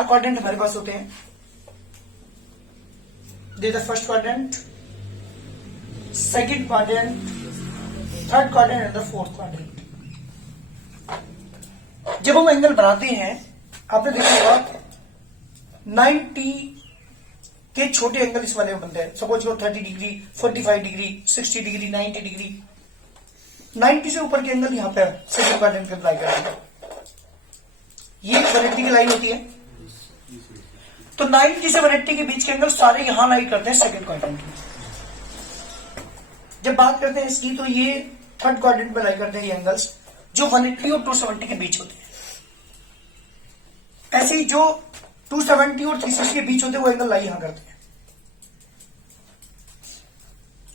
4 quadrant हमारे पास होते हैं। They the first quadrant, second quadrant, third quadrant and the fourth quadrant. जब हम एंगल बनाते हैं, आपने देखा होगा 90 के छोटे एंगल इस वाले में बनते हैं। सपोज करो 30 डिग्री, 45 डिग्री, 60 डिग्री, 90 डिग्री। 90 से ऊपर के एंगल यहाँ पे सेकंड क्वाड्रेंट पे अप्लाई करेंगे। ये 180 की लाइन होती है, तो 90 से 180 के बीच के एंगल सारे यहां लाई करते हैं सेकंड क्वाड्रेंट में। जब बात करते हैं इसकी, तो ये थर्ड क्वाड्रेंट पे लाई करते हैं ये एंगल्स जो 180 और 270 के बीच होते हैं। ऐसे ही जो 270 और 360 के बीच होते हैं वो एंगल लाई यहां करते हैं।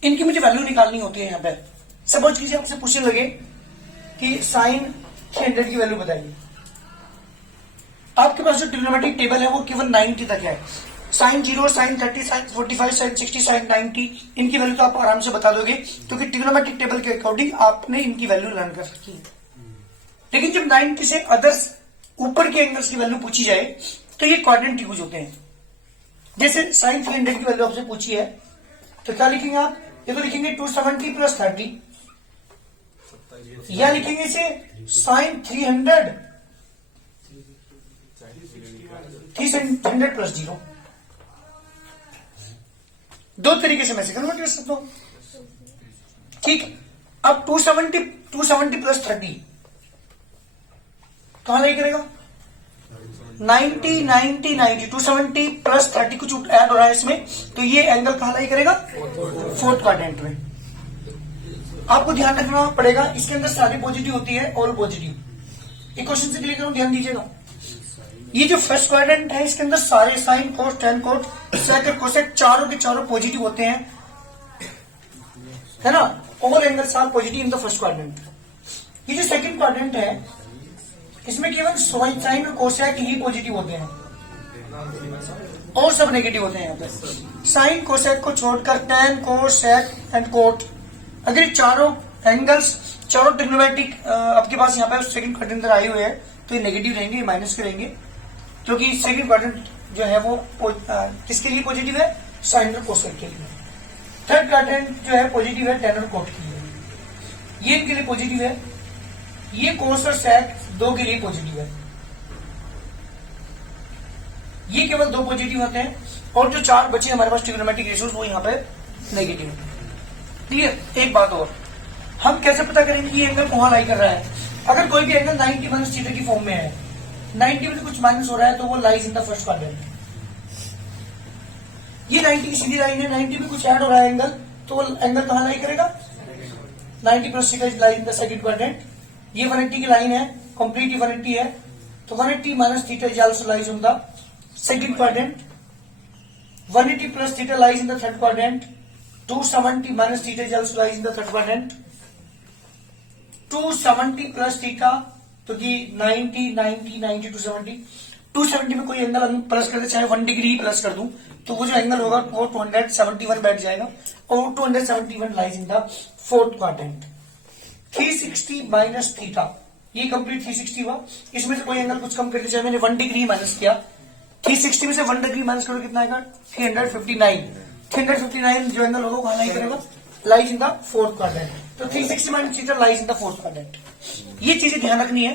इनकी मुझे वैल्यू निकालनी होती है। यहां पे सपोज कीजिए आपसे पूछने लगे कि साइन 300 की वैल्यू बताइए। आपके पास जो ट्रिग्नोमेट्रिक टेबल है वो केवल 90 तक है। Sine 0, sine 30, sine 45, sine 60, sine 90, इनकी वैल्यू तो आप आराम से बता दोगे, क्योंकि ट्रिग्नोमेट्रिक टेबल के अकॉर्डिंग आपने इनकी वैल्यू लर्न कर रखी है। लेकिन जब 90 से अदर्स ऊपर के एंगल्स की वैल्यू पूछी जाए, तो ये क्वाड्रेंट यूज होते हैं। जैसे साइन 300 की वैल्यू आपसे पूछी है, तो क्या लिखेंगे आप? ये तो लिखेंगे 270 प्लस 30, या लिखेंगे इसे साइन 300 प्लस 0। दो तरीके से मैं इसे कन्वर्ट कर सकता हूं। ठीक, अब 270 प्लस 30 कहां लाई करेगा? 90, 90, 90, 270 प्लस 30 कुछ ऐड हो रहा है इसमें, तो ये एंगल कहां लाई करेगा? फोर्थ क्वाड्रेंट में। आपको ध्यान रखना पड़ेगा, इसके अंदर सारी पॉजिटिव होती है, ऑल पॉजिटिव। एक क्वेश्चन से क्लियर करूं, ध्यान दीजिएगा। ये जो फर्स्ट क्वाड्रेंट है, इसके अंदर सारे sine, cos, tan, cot, sec, cosec चारों के चारों पॉजिटिव होते हैं, है ना। All angles are positive in the first quadrant. ये जो सेकंड क्वाड्रेंट है, इसमें केवल साइन और कोसेक ही पॉजिटिव होते हैं और सब नेगेटिव होते हैं। यहाँ पे साइन कोसेक को छोड़कर tan, cos, sec and cot, अगर ये चारों एंगल्स, चारों ट्रिग्नोमेट्रिक आपके पास यहाँ पे सेकंड क्वाड्रेंट अंदर आए हुए हैं, तो ये नेगेटिव रहेंगे, माइनस के रहेंगे, क्योंकि सेकंड क्वाड्रेंट जो है वो किसके लिए पॉजिटिव है? साइन और कोसेक के लिए। थर्ड क्वाड्रेंट जो है पॉजिटिव है टेन और कोट के लिए, ये इनके लिए पॉजिटिव है। ये कोस और सेक दो के लिए पॉजिटिव है, ये केवल दो पॉजिटिव होते हैं, और जो चार बचे हमारे पास ट्रिग्नोमेट्रिक रेशियोज वो यहाँ पे नेगेटिव है। क्लियर? एक बात और, हम कैसे पता करेंगे ये एंगल कहां लाई कर रहा है? अगर कोई भी एंगल 90 माइनस थीटा की फॉर्म में है, 90 में से कुछ माइनस हो रहा है, तो वो lies in the first quadrant. ये 90 की सीधी लाइन है, 90 में कुछ ऐड हो रहा है एंगल, तो वो एंगल कहां लाई करेगा? 90 plus theta is lies in the second quadrant. ये 180 की लाइन है, कंप्लीट 180 है, तो 180 minus theta is also lies in the second quadrant. 180 plus theta lies in the third quadrant. 270 minus theta is also lies in the third quadrant. 270 plus theta, तो कि 90, 90, 90, 270। 270 में कोई angle हम प्लस कर दे, चाहे 1 डिग्री ही plus कर दूं, तो वो जो एंगल होगा वो 271 बैठ जाएगा, और 271 lies in the fourth quadrant. 360 minus theta, ये कंप्लीट 360 हुआ। इसमें से कोई एंगल कुछ कम कर दीजिए, मैंने 1 डिग्री माइनस किया। 360 में से 1 डिग्री माइनस करो, कितना आएगा? 359। 359 जो एंगल होगा वहां लाई करेगा, lies in the fourth quadrant. तो 360 minus theta lies in the fourth quadrant. ये चीजें ध्यान रखनी है।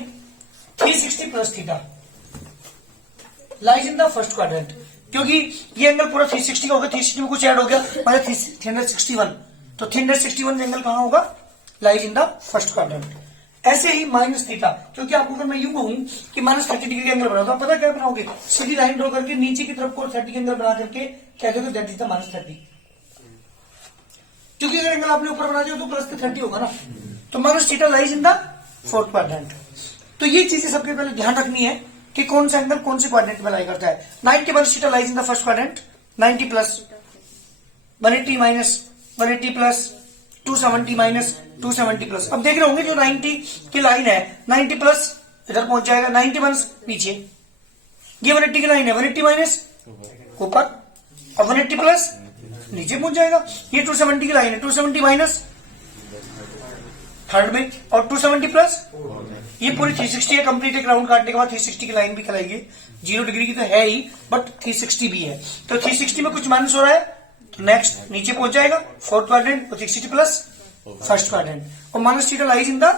360 plus theta lies in the first quadrant, क्योंकि ये एंगल पूरा 360 का होगा, 360 में कुछ ऐड हो गया, मतलब 361, तो 361 एंगल कहां होगा? Lies in the first quadrant. ऐसे ही माइनस थीटा, क्योंकि आपको अगर मैं यूं कहूं कि माइनस 30 डिग्री का एंगल बनाओ, तो आप पता क्या बनाओगे? सीधी लाइन ड्रॉ करके नीचे की तरफ को 30 एंगल बना करके क्या कहते हो? That is the minus 30। क्योंकि अगर एंगल आपने ऊपर बना दिया तो प्लस 30 होगा ना, तो minus theta lies in the fourth quadrant. तो ये चीजें सबके पहले ध्यान रखनी है कि कौन सा एंगल कौन से क्वाड्रेंट में लाई करता है। 90 minus theta lies in the first quadrant. 90 plus 180 minus 180 plus 270 minus 270 plus. अब देख रहे होंगे जो 90 की लाइन है, 90 प्लस इधर पहुंच जाएगा, 90 माइनस नीचे, ये 180 की लाइन है, 180 माइनस ऊपर, अब 180 प्लस नीचे पहुंच जाएगा। ये 270 की लाइन है, 270 माइनस थर्ड में, और 270 प्लस ये पूरी 360 है कंप्लीट। एक राउंड काटने के बाद 360 की लाइन भी खिलाएगी। 0 डिग्री की तो है ही, बट 360 भी है। तो 360 में कुछ माइनस हो रहा है तो नेक्स्ट नीचे पहुंच जाएगा fourth quadrant, 360 plus first quadrant, और minus theta lies in the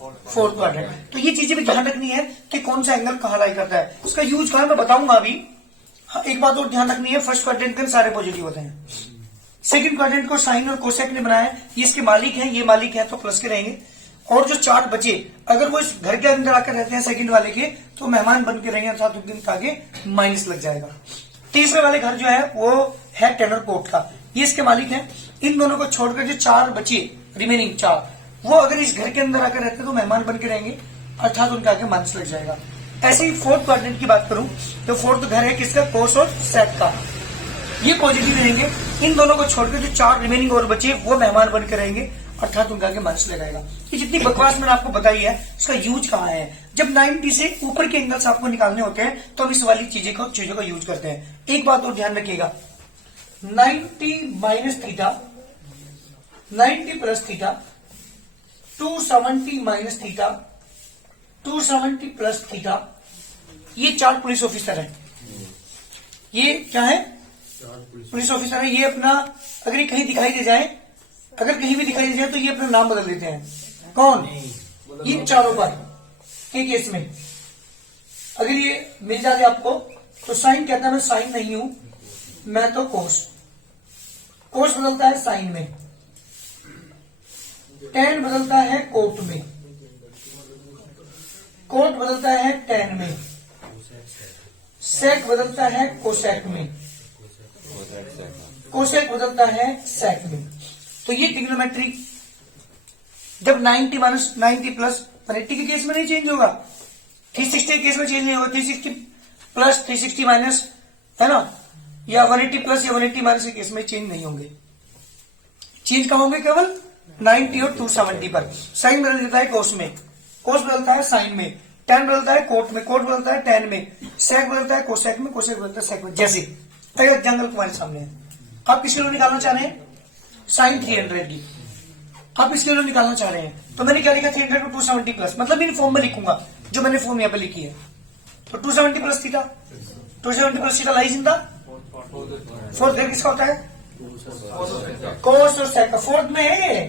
fourth quadrant. तो ये चीजें भी ध्यान रखनी है कि कौन सा एंगल कहाँ लाई करता है, उसका यूज कहाँ मैं बताऊंगा अभी। हाँ, एक बात और ध्यान रखनी है, फर्स्ट क्वाड्रेंट के सारे पॉजिटिव होते हैं। सेकंड क्वाड्रेंट को साइन और कोसेक ने बनाया है, ये इसके मालिक हैं, ये मालिक है तो प्लस के रहेंगे। और जो 4 बचे अगर वो इस घर के अंदर आकर रहते हैं सेकंड वाले के, तो मेहमान बन के रहेंगे, अर्थात उनके आगे माइनस लग जाएगा। तीसरे वाले घर जो है वो है टेनर कोर्ट का, ये इसके मालिक हैं। इन दोनों को छोड़कर जो 4 बचे रिमेनिंग 4, वो अगर इस घर के अंदर आकर रहते हैं तो मेहमान बन के रहेंगे, अर्थात उनके आगे माइनस लग जाएगा। ऐसे ही फोर्थ क्वाड्रेंट की बात करूं तो फोर्थ घर है किसका, कोस और सेक का, ये पॉजिटिव रहेंगे। इन दोनों को छोड़कर जो 4 रिमेनिंग और बचे वो मेहमान बनकर रहेंगे, अर्थात उनका आगे माइनस लगाएगा। ये जितनी बकवास मैंने आपको बताई है उसका यूज कहाँ है। जब 90 से ऊपर के एंगल्स आपको निकालने होते हैं तो हम इस वाली चीजों का यूज करते हैं। एक बात और ध्यान रखिएगा, 90 minus theta, 90 plus theta, 270 minus theta, 270 plus theta, ये 4 पुलिस ऑफिसर है। ये क्या है, पुलिस ऑफिसर है। ये अपना अगर ये कहीं दिखाई दे जाए, अगर कहीं भी दिखाई दे जाए तो ये अपना नाम बदल देते हैं। कौन, इन चारों पर के केस में अगर ये मिल जाए आपको तो साइन कहता है मैं साइन नहीं हूं, मैं तो कोस। कोस बदलता है साइन में, टेन बदलता है कोट में, कोट बदलता है टेन में, सेक बदलता है कोसेक में, कोसेक बदलता है सेक में। तो ये ट्रिग्नोमेट्री जब 90 माइनस 90 प्लस 180 के केस में नहीं चेंज होगा, 360 के केस में चेंज नहीं होगा, 360 प्लस 360 माइनस है ना, या 180 प्लस या 180 माइनस के केस में चेंज नहीं होंगे। चेंज कहाँ होंगे, केवल 90 और 270 पर। साइन बदल देता है कोस में, कोस बदलता है साइन में, टेन बदलता है कोट में, कोट बदलता है टेन में, सेक बदलता है कोसेक में, कोसेक बदलता है सेक में। जैसे एग्जाम्पल तुम्हारे सामने है, आप किसके लिए निकालना चाह रहे हैं, साइन 300 की, आप इसके लिए निकालना चाह रहे हैं तो मैंने क्या लिखा, 300 को 270 प्लस, मतलब इन फॉर्म में लिखूंगा जो मैंने फॉर्म यहाँ पे लिखी है। तो 270 plus theta, 270 plus theta lies in the fourth घर किसका होता है, कोस और सेक का। फोर्थ में है ये,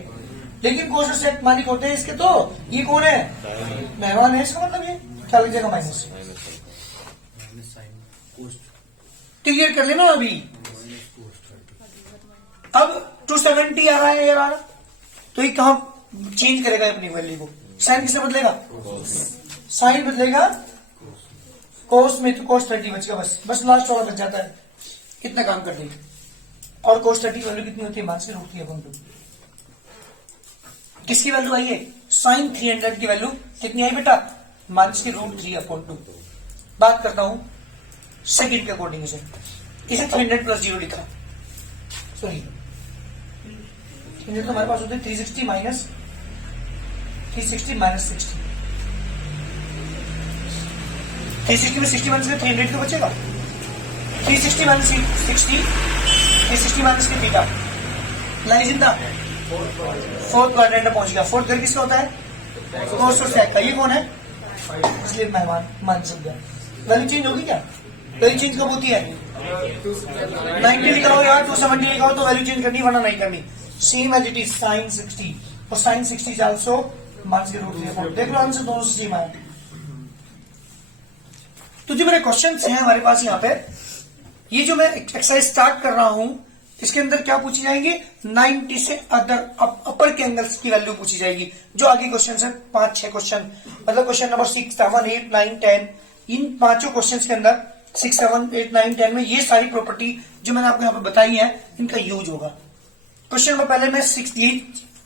लेकिन कोस और सेक मालिक होते हैं इसके, तो ये कौन है, मेहमान है। इसका मतलब ये क्या लग जाएगा, माइनस। क्लियर कर लेना अभी। अब 270 आ रहा है यार, आ रहा तो ये कहां चेंज करेगा अपनी वैल्यू को, साइन किससे बदलेगा, साइन बदलेगा कोस में, तो कोस 30 बचेगा, बस लास्ट वाला बच जाता है, कितना काम कर देंगे। और कोस 30 वैल्यू कितनी होती है, माइनस की रूट 3 अपॉन 2। किसकी वैल्यू आई है, साइन 300 की वैल्यू कितनी आई बेटा, माइनस की रूट 3 अपॉन 2। बात करता हूं सेकंड के अकॉर्डिंग से, इसे 300 प्लस 0 लिखा, सॉरी तो हमारे पास होते हैं 360 माइनस 360 माइनस 60, 360 में 60 माइनस 300 तो बचेगा, 360 माइनस 60, 360 माइनस के theta lies in the fourth quadrant में पहुंच गया। फोर्थ घर किसका होता है, कोस और सेक का। ये कौन है, इसलिए मेहमान मान चल गया। वैल्यू चेंज होगी क्या, वैल्यू चेंज कब होती है, 90 लिखा हो या 270 लिखा हो तो वैल्यू चेंज करनी, वरना नहीं करनी। Same as it is sine 60 और साइन 60 इज आल्सो माइनस के रूट 3। देख लो आंसर दोनों सेम आया। तो जो मेरे क्वेश्चंस हैं हमारे पास यहाँ पे, ये जो मैं एक्सरसाइज स्टार्ट कर रहा हूं इसके अंदर क्या पूछी जाएंगी, 90 से अदर अपर के एंगल्स की वैल्यू पूछी जाएगी। जो आगे क्वेश्चन है 5-6 क्वेश्चन, मतलब क्वेश्चन नंबर 6, 7, 8, 9, 10, इन 5 क्वेश्चन के अंदर 6, 7, 8, 9, 10 में ये सारी प्रॉपर्टी जो मैंने आपको यहाँ पे बताई है इनका यूज होगा। क्वेश्चन नंबर पहले मैं 6,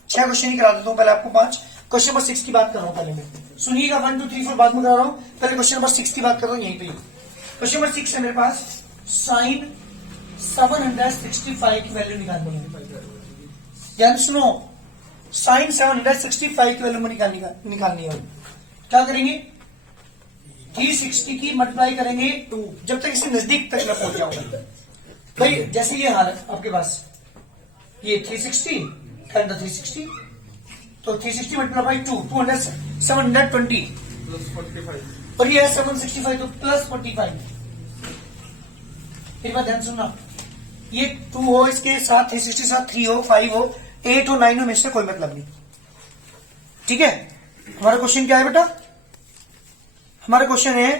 6 क्वेश्चन ही करा देता हूँ, पहले आपको 5। क्वेश्चन नंबर 6 की बात कर रहा हूँ पहले मैं, सुनिएगा 1, 2, 3, 4 बाद में करा रहा हूँ, पहले क्वेश्चन नंबर 6 की बात कर रहा हूँ यहीं पे। क्वेश्चन नंबर 6 है मेरे पास, साइन 765 की वैल्यू निकालनी है। ध्यान सुनो, साइन 765 की वैल्यू में निकालनी है। क्या करेंगे, 360 की मल्टीप्लाई करेंगे 2, जब तक इसके नजदीक तक मैं पहुंच जाऊंगा। भाई जैसे ये हाल है आपके पास, ये 360 एंड 360, तो 360 मल्टीप्लाई 2, 720, +45। और ये है 765 तो +45। फिर बात ध्यान सुनना, ये 2 हो, इसके साथ 360 साथ 3 हो, 5 हो, 8 हो, 9 हो, में से कोई मतलब नहीं। ठीक है, हमारा क्वेश्चन क्या है बेटा? हमारा क्वेश्चन है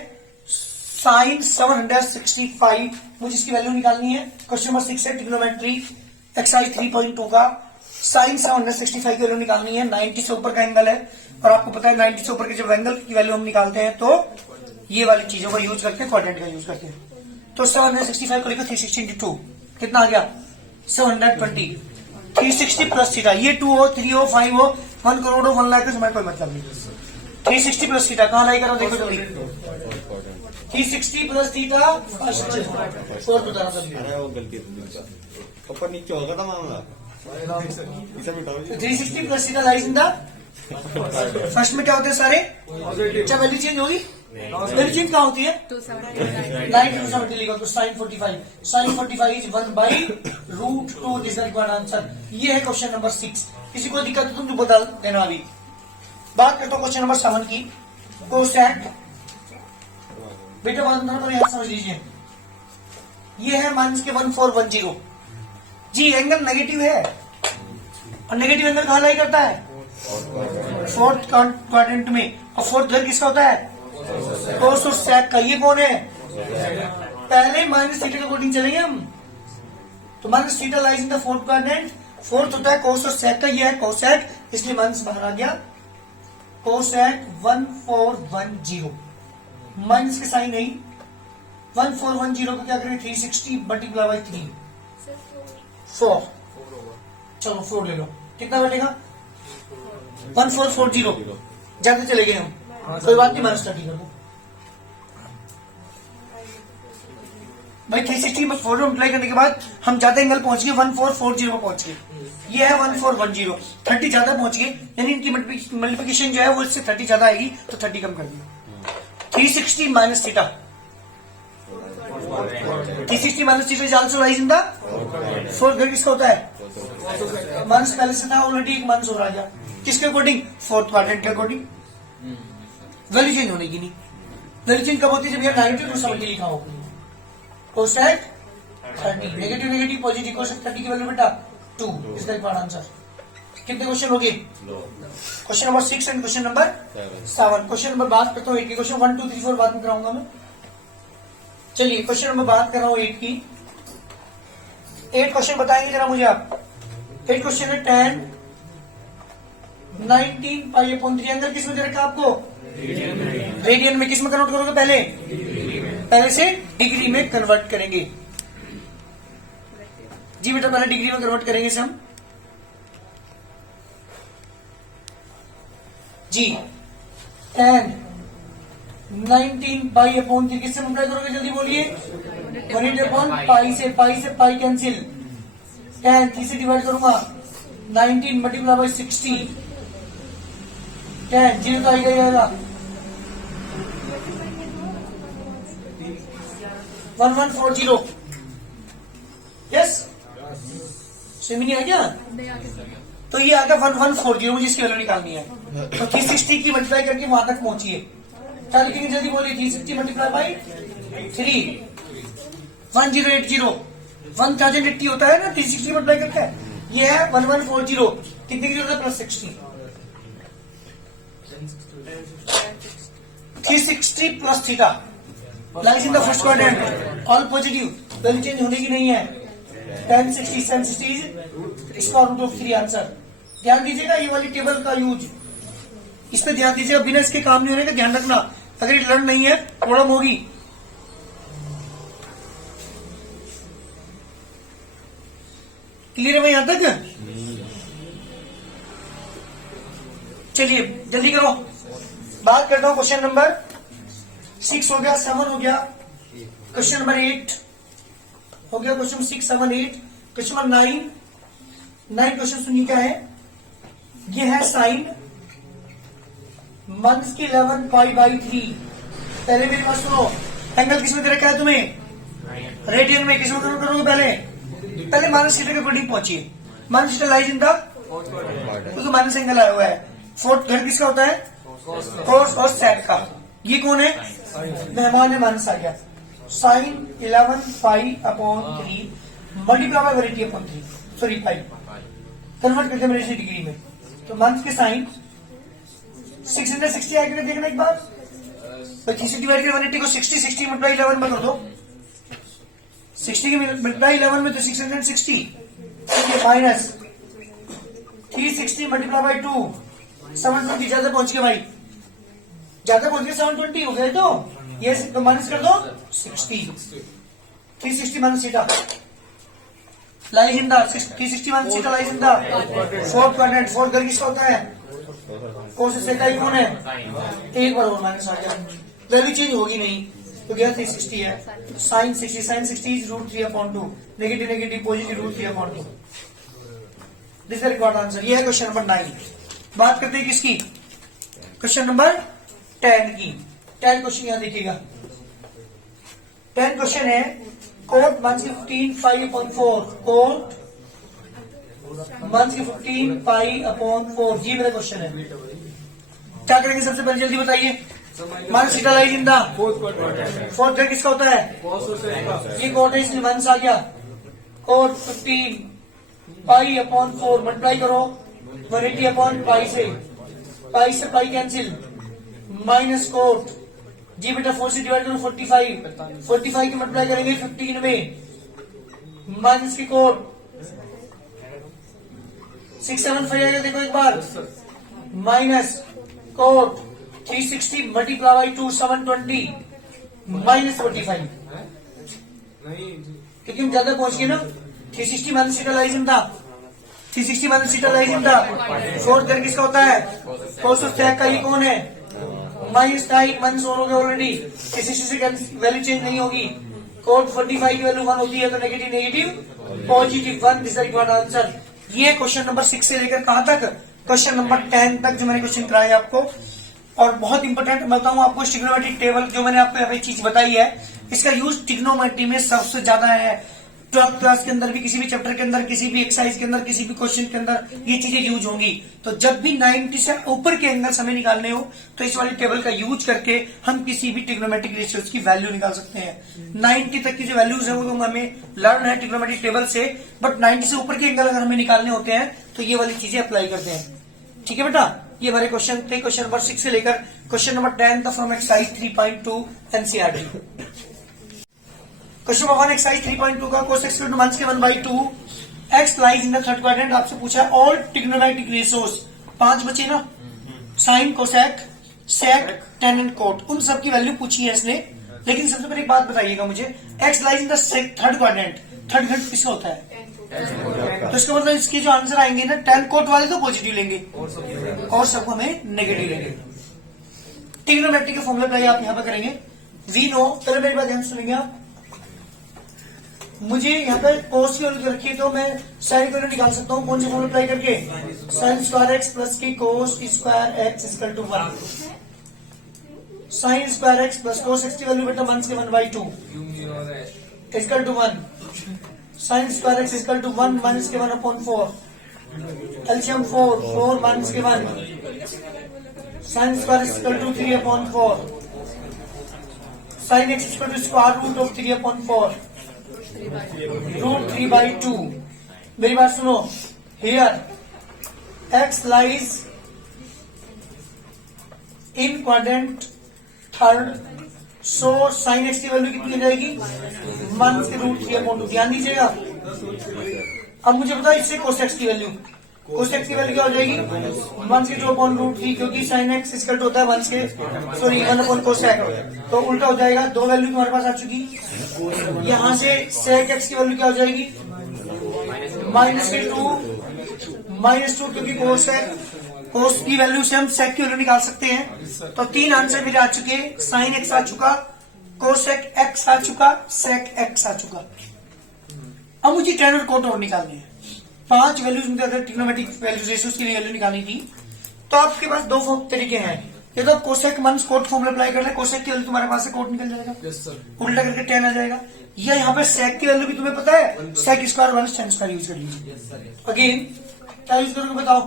साइन 765, मुझे इसकी वैल्यू निकालनी है। क्वेश्चन नंबर 6 है ट्रिग्नोमेट्री एक्सरसाइज 3.2 का। साइन 765 की वैल्यू निकालनी है। 90 से ऊपर का एंगल है और आपको पता है 90 से ऊपर के जब एंगल की वैल्यू हम निकालते हैं तो ये वाली चीजों का यूज करते हैं, क्वाड्रेंट का यूज करते हैं। तो 765 को लेकर 360 into 2 कितना आ गया? 720। 360 प्लस थीटा, ये 2 हो, 3 हो, 5 हो, 1 करोड़ हो, 1 लाख हो, कोई मतलब नहीं। 360 प्लस थीटा कहां लाई करो, देखो जल्दी। 360 प्लस थीटा फोर्थ बता रहा अरे वो गलती ऊपर नीचे होगा था मामला। इसे मिटाओ जी। 360 plus theta lies in the first में क्या होते हैं सारे? अच्छा वैल्यू चेंज होगी, वैल्यू चेंज कहाँ होती है? 9 लिखा तो sine 45 is 1/√2 this the required answer. ये है क्वेश्चन नंबर 6। किसी को दिक्कत तो तुम जो बता देना। अभी बात करता हूँ क्वेश्चन नंबर 7 की। कोसेक बेटा बात पर याद समझ लीजिए, ये है माइनस के 1410 जी। एंगल नेगेटिव है और नेगेटिव एंगल कहाँ लाई करता है? फोर्थ क्वाड्रेंट में। और फोर्थ घर किसका होता है? कोस और सेक का। ये कौन है? पहले माइनस थीटा के अकॉर्डिंग चलेंगे हम, तो minus theta lies in the fourth quadrant. Fourth होता है कोस और सेक का, ये है कोसेक, इसलिए माइनस बाहर आ गया। कोसेक 1410 माइनस के साइन नहीं। 1410 को क्या करें? 360 मल्टीप्लाई बाई 3 4। चलो 4 ले लो, कितना बनेगा? 1440। जाते चले गए हम, कोई बात नहीं, माइनस 30 कर दो भाई। 360 में 4 अप्लाई करने के बाद हम जाते एंगल पहुंच गए 1440 पर पहुंच गए। ये है 1410, 30 ज्यादा पहुंच गए, यानी इनकी मल्टीप्लिकेशन जो है वो इससे 30 ज्यादा आएगी, तो 30 कम कर दिया। 360 minus theta, 360 minus theta is also rise in the fourth घर। किसका होता है? माइनस पहले से था ऑलरेडी, एक माइनस हो रहा गया। किसके अकॉर्डिंग? फोर्थ क्वाड्रेंट के अकॉर्डिंग। वैल्यू चेंज होने की नहीं। वैल्यू चेंज कब होती है? जब यार 90 टू 70 लिखा हो। Cosec 30, negative negative positive, cosec 30 की वैल्यू बेटा 2। इसका एक आंसर। कितने क्वेश्चन हो गए? Question number 6 and question number 7। Question number बात करता हूँ 8 की। क्वेश्चन 1 2 3 4 बाद में कराऊंगा मैं। चलिए क्वेश्चन नंबर बात कर रहा हूँ 8 की। 8 क्वेश्चन बताएंगे जरा मुझे आप। 8 क्वेश्चन है tan 19 पाई अपॉन 3। एंगल किस में दे रखा आपको? रेडियन में। किस में कन्वर्ट करोगे? पहले से डिग्री में कन्वर्ट करेंगे जी बेटा, पहले डिग्री में कन्वर्ट करेंगे इसे हम जी। tan 19 पाई अपॉन 3 किससे मल्टीप्लाई करोगे? जल्दी बोलिए। 1 अपॉन पाई से पाई कैंसिल। tan 3 से डिवाइड करूंगा 19 मल्टीप्लाई बाई 60। tan 0 तो आएगा ही आएगा। 1140 यस सेमी आ गया। तो ये आ गया 1140, मुझे इसकी वैल्यू निकालनी है। तो 360 की मल्टीप्लाई करके वहां तक पहुंचिए। क्या लिखेंगे? जल्दी बोलिए। 360 मल्टीप्लाई बाई 3 1080 1080 होता है ना 360 मल्टीप्लाई करके। ये है 1140। कितने की जरूरत है? Plus 60। 360 plus theta lies in the first quadrant, all positive. Value change होने की नहीं है। 1060 760 स्क्वायर रूट ऑफ 3 आंसर। ध्यान दीजिएगा ये वाली टेबल का यूज, इस पे ध्यान दीजिएगा। बिना इसके काम नहीं होने का ध्यान रखना। अगर ये लर्न नहीं है प्रॉब्लम होगी। क्लियर है भाई यहां तक? चलिए जल्दी करो। बात करता हूं क्वेश्चन नंबर 6 हो गया, 7 हो गया, क्वेश्चन नंबर 8 हो गया। क्वेश्चन 6 7 8। क्वेश्चन नंबर 9 क्वेश्चन सुनिए क्या है। ये है साइन मंथ्स की 11 पाई बाई 3। पहले मेरी बात सुनो, एंगल किस में दे रखा है तुम्हें? रेडियन में। किस में करोगे? पहले माइनस थीटा के अकॉर्डिंग पहुंचिए। Minus theta lies in the, तो माइनस एंगल आया हुआ है। फोर्थ घर किसका होता है? कोस और सेक का। ये कौन है? मेहमान है, माइनस आ गया। Sine 11 pi upon 3 multiply by वेरिटी अपॉन 3, सॉरी पाई, कन्वर्ट करते हैं मेरे डिग्री में। तो मंथ के साइन 660 आएगा, देखना एक बार। 3 डिवाइड कर 180 को 60 मल्टीप्लाई 11 में कर दो। 60 की मल्टीप्लाई 11 में तो 660, माइनस 360 मल्टीप्लाई बाई 2 720। ज्यादा पहुंच गए भाई, ज्यादा पहुंच गए, 720 हो गए। तो ये तो माइनस कर दो 60, 360 minus theta lies in the 360 minus theta lies in the fourth quadrant. Fourth घर किसका होता है? कोस से का कौन है? एक बार और माइनस आ गया, वैल्यू चेंज होगी नहीं तो गया 360 है। Sine 60 is √3/2, negative negative positive √3/2। This is the required answer. ये है क्वेश्चन नंबर 9। बात करते हैं किसकी? क्वेश्चन नंबर 10 की। 10 क्वेश्चन यहां देखिएगा। 10 क्वेश्चन है कोट मंथ की 15 पाई अपॉन 4, कोट मंथ की 15 पाई अपॉन 4, ये मेरा क्वेश्चन है। क्या करेंगे सबसे पहले, जल्दी बताइए। Minus theta lies in the fourth घर किसका होता है? ये कोट है, इसलिए माइनस आ गया। कोट 15 पाई अपॉन 4 मल्टीप्लाई करो 180 अपॉन पाई से पाई कैंसिल, माइनस कोट जी बेटा 4 से डिवाइड करो 45 की मल्टीप्लाई करेंगे 15 में, माइनस की कोट 675 आएगा, देखो एक बार, माइनस कोट 360 मल्टीप्लाई बाई 2 720 माइनस 45, क्योंकि हम ज्यादा पहुंच गए ना। 360 minus theta lies in the 360 minus theta lies in the fourth घर किसका होता है? कोस ऑफ सेक का। ये कौन है? माइनस टाइप माइनस हो गया ऑलरेडी, 360 से वैल्यू चेंज नहीं होगी। कोट 45 की वैल्यू 1 होती है तो negative negative positive 1। This is answer. ये क्वेश्चन नंबर 6 से लेकर कहां तक? क्वेश्चन नंबर 10 तक जो मैंने क्वेश्चन कराया आपको। और बहुत इंपॉर्टेंट मैं बताऊं आपको, ट्रिग्नोमेट्रिक टेबल जो मैंने आपको यहाँ चीज बताई है, इसका यूज ट्रिग्नोमेट्री में सबसे ज्यादा है। 12th क्लास के अंदर भी, किसी भी चैप्टर के अंदर, किसी भी एक्सरसाइज के अंदर, किसी भी क्वेश्चन के अंदर ये चीजें यूज होंगी। तो जब भी 90 से ऊपर के एंगल्स हमें निकालने हो तो इस वाली टेबल का यूज करके हम किसी भी ट्रिग्नोमेट्रिक रेशियोज की वैल्यू निकाल सकते हैं। 90 तक की जो वैल्यूज है वो हमें लर्न है ट्रिग्नोमेट्रिक टेबल से, बट 90 से ऊपर के एंगल अगर हमें निकालने होते हैं तो ये वाली चीजें अप्लाई करते हैं। ठीक है बेटा, ये हमारे क्वेश्चन थे क्वेश्चन नंबर 6 से लेकर क्वेश्चन नंबर 10 तक from exercise 3.2 NCERT. Question number 1 exercise 3.2 का cos x equal to minus के 1/2 x lies in the third quadrant. आपसे पूछा है ऑल ट्रिग्नोमेट्रिक रेशियोज, 5 बचे ना, sine cosec sec tan and cot, उन सब की वैल्यू पूछी है इसने। लेकिन सबसे पहले एक बात बताइएगा मुझे, x lies in the third quadrant, third quadrant किसका होता है? तो इसका मतलब इसके जो आंसर आएंगे ना, टेन कोट वाले तो पॉजिटिव लेंगे और सबको हमें नेगेटिव लेंगे। ट्रिग्नोमेट्री के फॉर्मूला अप्लाई आप यहां पर करेंगे। वी नो, पहले मेरी बात ध्यान सुनेंगे आप, मुझे यहाँ पर कोस की वैल्यू रखी है तो मैं साइन की वैल्यू निकाल सकता हूँ। कौन सी फॉर्मूला अप्लाई करके? साइन स्क्वायर एक्स प्लस की cos square x equal to 1। Sine square x plus cos x की वैल्यू बेटा मंथ्स के 1/2 equal to 1। Sine square x equal to 1 minus के 1/4, एलसीएम 4 माइनस के 1, sine square equal to 3/4, sine x equal to square root of 3/4 √3/2। मेरी बात सुनो, here x lies in quadrant third, so sine x की value कितनी हो जाएगी? 1 के √3/2। ध्यान दीजिएगा। अब मुझे बताओ इससे कोसेक्स की वैल्यू, कोसेक्स की वैल्यू क्या हो जाएगी? 1 के 2/√3, क्योंकि साइन एक्स इक्वल टू होता है 1 के 1/कोसेक, तो उल्टा हो जाएगा। दो वैल्यू तुम्हारे पास आ चुकी। यहां से सेक एक्स की वैल्यू क्या हो जाएगी? -2, क्योंकि कोस है, कोस की वैल्यू से हम सेक की वैल्यू निकाल सकते हैं। तो 3 आंसर मेरे आ चुके, साइन एक्स आ चुका, कोसेक एक्स आ चुका, सेक एक्स आ चुका। अब मुझे टेन और कोट और निकालनी है। 5 वैल्यूज मुझे अगर ट्रिग्नोमेट्रिक वैल्यूज रेशियोज की वैल्यू निकालनी थी तो आपके पास 2 तरीके हैं। ये तो कोसेक मंस कोट फॉर्मूला अप्लाई कर ले, कोसेक की वैल्यू तुम्हारे पास से कोट निकल जाएगा, उल्टा करके 10 आ जाएगा। या यहाँ पे सेक की वैल्यू भी तुम्हें पता है, sec square 1 tan square use कर लीजिए। अगेन क्या यूज करोगे बताओ?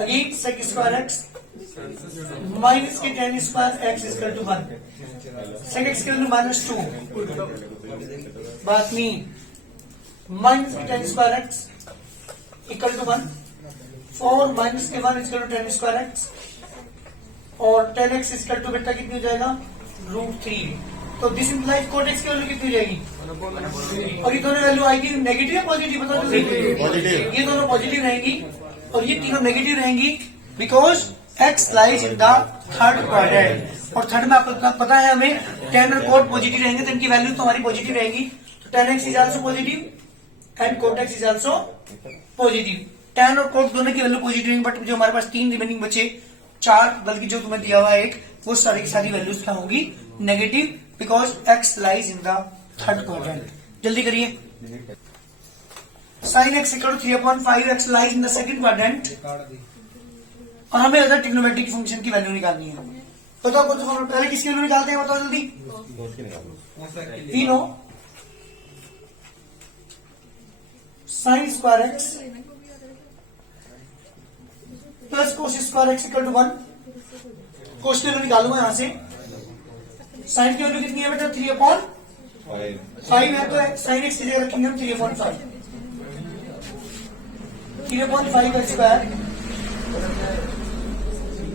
Again sec square x minus के tan square x equal to 1, sec x की वैल्यू -2, बात नहीं, माइनस के tan square x equal to 1, 4 minus के 1 equal to tan square x, और 10x इक्वल टू बेटा कितनी हो जाएगा √3। तो दिस इंप्लाइज कोट एक्स की वैल्यू कितनी हो जाएगी, और ये दोनों वैल्यू आएगी नेगेटिव या पॉजिटिव, बताओ जल्दी। पॉजिटिव। ये दोनों पॉजिटिव रहेंगी और ये तीनों नेगेटिव रहेंगी, because x lies in the third quadrant. और थर्ड में आपको पता है हमें tan और कोट पॉजिटिव रहेंगे, तो इनकी वैल्यू तो हमारी पॉजिटिव रहेगी। तो tan x is also positive and cot x is also positive. tan और कोट दोनों की वैल्यू पॉजिटिव रहेंगी, बट जो हमारे पास 3 रिमेनिंग बचे, 4 बल्कि जो तुम्हें दिया हुआ है 1, वो सारी की सारी वैल्यूज क्या होगी negative, because x lies in the third quadrant. जल्दी करिए। sin x equal to 3/5 x lies in the second quadrant, और हमें अदर ट्रिग्नोमेट्रिक फंक्शन की वैल्यू निकालनी है। बताओ कौन सा फॉर्मूला, पहले किसकी वैल्यू निकालते हैं बताओ जल्दी। तीनों sin square x plus cos square x equal to 1, cos की वैल्यू निकालूंगा यहां से। sin की वैल्यू कितनी है बेटा 3/5 है, तो sin x की जगह रखेंगे हम 3/5, 3/5 x square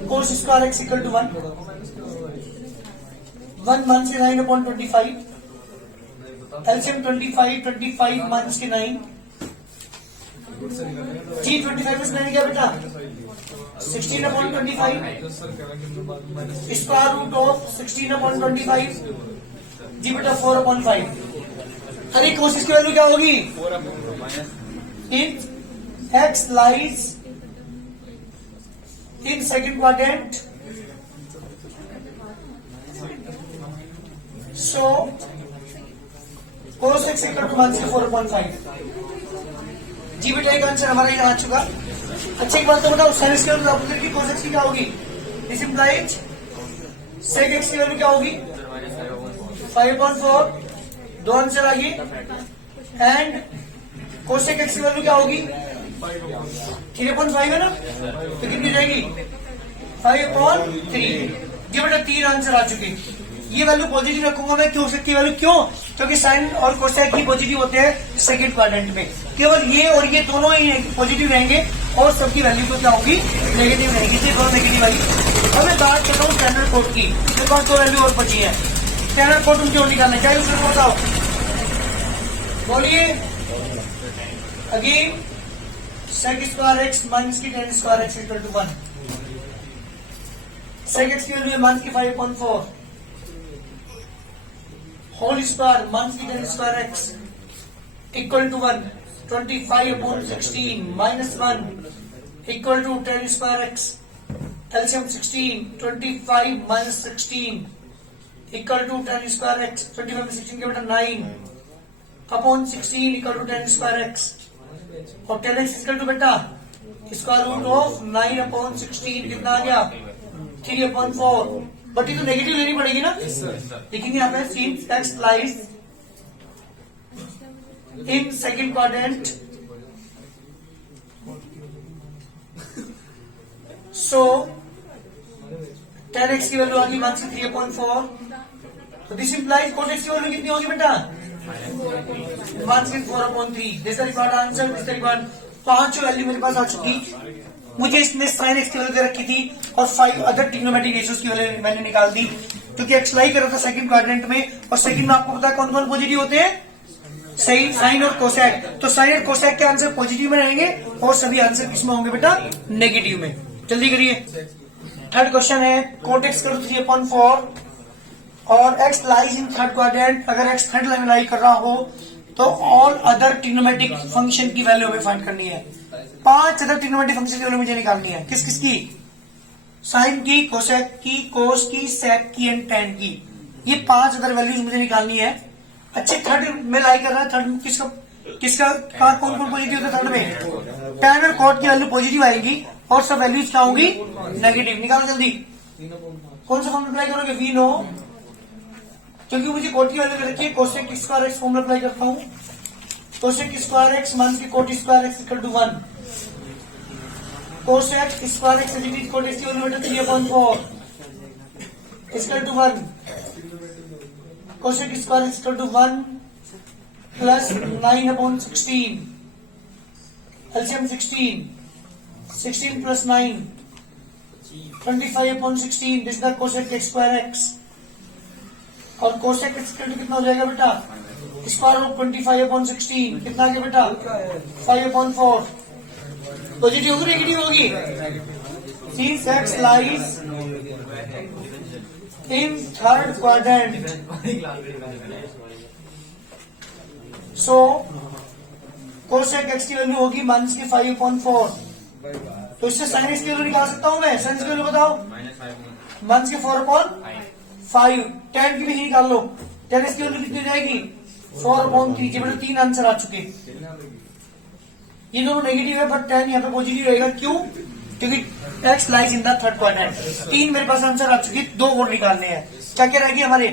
cos square x equal to 1, 1 से 9/25, एलसीएम 25 माइनस के 9, 3/25 प्लस 9 क्या बेटा 16/25, स्क्वायर रूट ऑफ 16/25 जी बेटा 4/5। अरे कोशिश की वैल्यू क्या होगी, in x lies in second quadrant, so cos x equal to 1 से 4/5। जी बेटा एक आंसर हमारा यहाँ आ चुका। अच्छा एक बात तो बताओ, sin x की वैल्यू ऑपोजिट की cos x की क्या होगी, दिस इंप्लाइज sec x की वैल्यू क्या होगी 5/4, 2 आंसर आगे, एंड cosec x की वैल्यू क्या होगी 3/5 है ना, तो कितनी जाएगी 5/3। जी बेटा 3 आंसर आ चुके। ये वैल्यू पॉजिटिव रखूंगा मैं, क्यों की वैल्यू, क्यों, क्योंकि साइन और कोसेक ही पॉजिटिव होते हैं सेकंड क्वाड्रेंट में, केवल ये और ये दोनों ही पॉजिटिव रहेंगे और सबकी वैल्यू तो क्या होगी नेगेटिव रहेगी। ये दोनों नेगेटिव वाली। अब मैं बात करता हूँ स्टैंडर्ड कोड की, मेरे पास 2 वैल्यू और बची है। स्टैंडर्ड कोड तुम क्यों निकालना, क्या यूज करना बताओ, बोलिए। Again sec square x minus की tan square x equal to 1, sec x की वैल्यू है माइनस की 5/4, होल स्क्वायर माइनस की tan square x equal to 1, 25/16 minus 1 equal to 10 square x, LCM 16, 25 minus 16 equal to 10 square x, 25 में 16 के बेटा 9/16 equal to 10 square x, और 10x equal to बेटा square root of 9/16 कितना आ गया 3/4। बट ये तो नेगेटिव लेनी पड़ेगी ना, लिखेंगे यहाँ पे since x lies in second quadrant, so 10x की वैल्यू आ गई 1 से 3/4, तो दिस इंप्लाइज cos x की वैल्यू कितनी होगी बेटा 1 से 4/3। This the required answer, this the required 5 value मेरे पास आ चुकी। मुझे इसमें sin x की वैल्यू दे रखी थी और 5 अदर ट्रिग्नोमेट्रिक रेशियोज की वैल्यू निकाल दी, क्योंकि x लाई कर रहा था सेकंड क्वाड्रेंट में, और सेकंड में आपको पता है कौन कौन पॉजिटिव होते हैं, सही साइन और कोसेक। तो साइन और कोसेक के आंसर पॉजिटिव में रहेंगे और सभी आंसर किसमें होंगे बेटा नेगेटिव में। जल्दी करिए। थर्ड क्वेश्चन है कोट एक्स करो 3/4 और x lies in third quadrant. अगर x थर्ड में लाई कर रहा हो तो ऑल अदर ट्रिग्नोमेट्रिक फंक्शन की वैल्यू हमें फाइंड करनी है। 5 अदर ट्रिग्नोमेट्रिक फंक्शन की वैल्यू मुझे निकालनी है। किस किस की, साइन की, कोसेक की, कोस की, सेक की एंड टेन की। ये 5 अदर वैल्यूज मुझे निकालनी है। अच्छे थर्ड में लाई कर रहा है, थर्ड में किसका कौन कौन पॉजिटिव होता है थर्ड में, टेन और कोट की वैल्यू पॉजिटिव आएगी और सब वैल्यूज क्या होंगी नेगेटिव। निकालो जल्दी, कौन सा फॉर्मूला अप्लाई करोगे, वी नो, क्योंकि मुझे कोट की वैल्यू रखी है, cosec square x formula apply करता हूँ। कोसेक स्क्वायर एक्स माइनस की cot square x equal to 1, cosec square x is cot x की वैल्यू बेटा 3/4 equal to 1 cosec square equal to 1 plus 9/16 LCM 16 plus 9 25/16 this the cosec x square x और cosec x equal to कितना हो जाएगा बेटा square of 25/16 कितना आ गया बेटा 5/4 पॉजिटिव होगी नेगेटिव होगी since x lies in third quadrant so cosec x की वैल्यू होगी माइनस की 5/4 तो इससे sin x की वैल्यू निकाल सकता हूं मैं sin की वैल्यू बताओ माइनस की 4/5 tan की भी निकाल लो tan x की वैल्यू कितनी हो जाएगी 4/3 जी बेटा 3 आंसर आ चुके ये दोनों नेगेटिव है बट tan यहाँ पे पॉजिटिव रहेगा क्यों क्योंकि x lies in the third quadrant 3 मेरे पास आंसर आ चुके 2 और निकालने हैं क्या क्या रह गया हमारे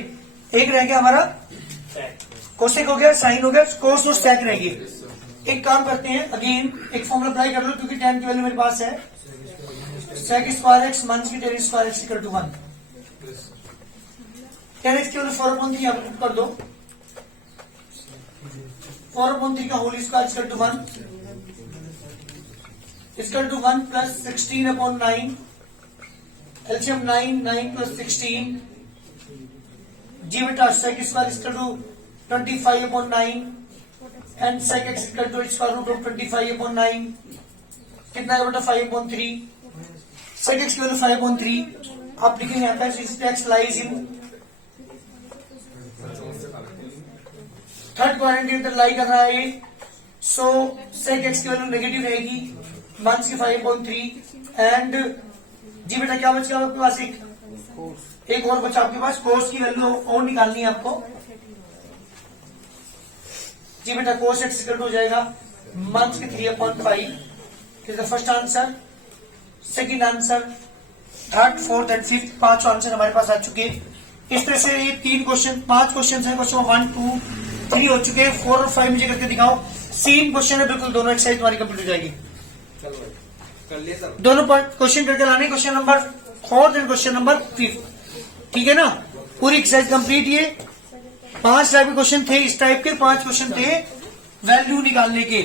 एक रह गया हमारा कोसेक हो गया साइन हो गया कोस और सेक रह गई एक काम करते हैं अगेन एक फॉर्मूला अप्लाई कर लो क्योंकि tan की वैल्यू मेरे पास है सेक स्क्वायर एक्स माइनस की tan square x equal to 1 tan x की वैल्यू 4/3 यहाँ पे पुट कर दो 4/3 का whole square equal to 1 equal to 1 plus 16/9 LCM 9 plus 16 जी बेटा sec square equal to 25/9 and sec x equal to square root of 25/9 कितना है बेटा 5/3 सेक एक्स की वैल्यू 5/3 आप लिखेंगे यहाँ पे x lies in third quadrant के अंदर लाई कर रहा है सो सेक एक्स की वैल्यू नेगेटिव रहेगी माइनस की 5/3 एंड जी बेटा क्या बच गया आपके पास एक और बचा आपके पास कोस की वैल्यू और निकालनी है आपको जी बेटा कोस एक्स इक्वल टू हो जाएगा माइनस की 3/5 is the first answer second answer third fourth and fifth 5 answer हमारे पास आ चुके इस तरह से ये 5 क्वेश्चन है क्वेश्चन 1 2 3 हो चुके 4 और 5 मुझे करके दिखाओ सेम क्वेश्चन है बिल्कुल दोनों एक्सरसाइज तुम्हारी कंप्लीट हो जाएगी कर लिए सर दोनों क्वेश्चन करके लाने question number 4 and question number 5 ठीक है ना पूरी एक्सरसाइज कंप्लीट ये 5 टाइप के क्वेश्चन थे इस टाइप के 5 क्वेश्चन थे वैल्यू निकालने के